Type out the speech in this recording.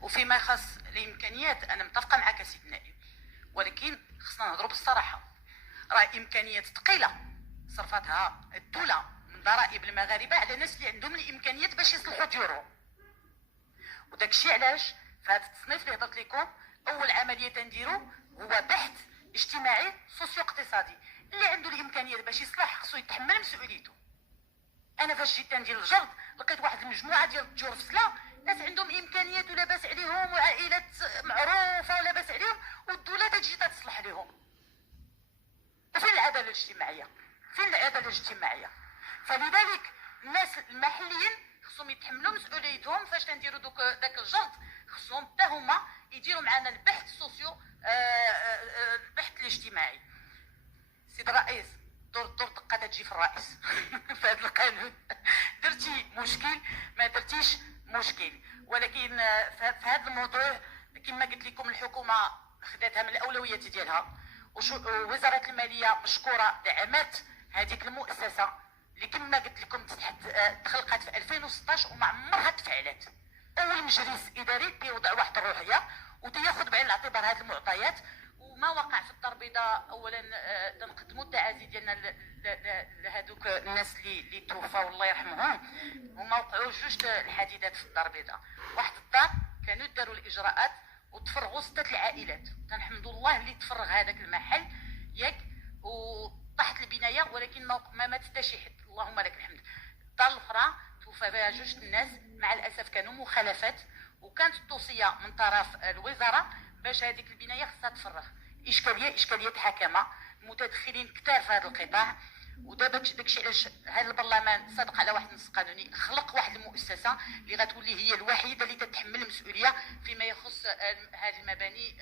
وفيما يخص الامكانيات انا متفقه معك سيدي النائب، ولكن خصنا نهضروا بالصراحه. راه امكانيات ثقيله صرفتها الدوله من ضرائب المغاربه على الناس اللي عندهم الامكانيات باش يصلحوا ديورهم. وداك الشيء علاش في هذا التصنيف اللي هضرت لكم اول عمليه تنديرو هو بحث اجتماعي سوسيو اقتصادي. اللي عنده الامكانيات باش يصلح خصو يتحمل مسؤوليته. انا فاش جيت ندير الجرد لقيت واحد المجموعه ديال الديور في سلا، ناس عندهم امكانيات ولاباس عليهم وعائلات معروفه ولاباس عليهم، والدوله تجي تصلح لهم. فين العداله الاجتماعيه؟ فين العداله الاجتماعيه؟ فلذلك الناس المحليين خصهم يتحملوا مسؤوليتهم. فاش تنديروا داك الجرد خصهم حتى هما يديروا معنا البحث السوسيو البحث الاجتماعي. سيد الرئيس، دور دقه تجي في الرئيس في هذا القانون. درتي مشكل ما درتيش مشكل، ولكن في هذا الموضوع كما قلت لكم الحكومه خداتها من الاولويات ديالها، ووزاره الماليه مشكوره دعمت هذيك المؤسسه اللي كما قلت لكم تخلقت في 2016 وما عمرها تفعلت. اول مجلس اداري كيوضع واحد الروحيه وتياخذ بعين الاعتبار هذه المعطيات. وما وقع في الدار البيضاء اولا تنقدموا التعازي ديالنا لهذوك الناس اللي توفاو الله يرحمهم. هما وقعوا جوج الحديدات في الدار البيضاء. واحد الدار كانوا داروا الاجراءات وتفرغوا 6 العائلات، تنحمد الله اللي تفرغ هذاك المحل ياك وطاحت البنايه، ولكن ما مات حتى شي حد، اللهم لك الحمد. الدار الاخرى توفى فيها جوج الناس، مع الاسف كانوا مخالفات، وكانت التوصيه من طرف الوزاره باش هذيك البنايه خصها تفرغ. اشكاليه حكمه، المتدخلين كثار في هذا القطاع. ودابا داكشي علاش هذا البرلمان صادق على واحد النص قانوني، خلق واحد المؤسسه اللي غتولي هي الوحيده اللي تتحمل المسؤوليه فيما يخص هذه المباني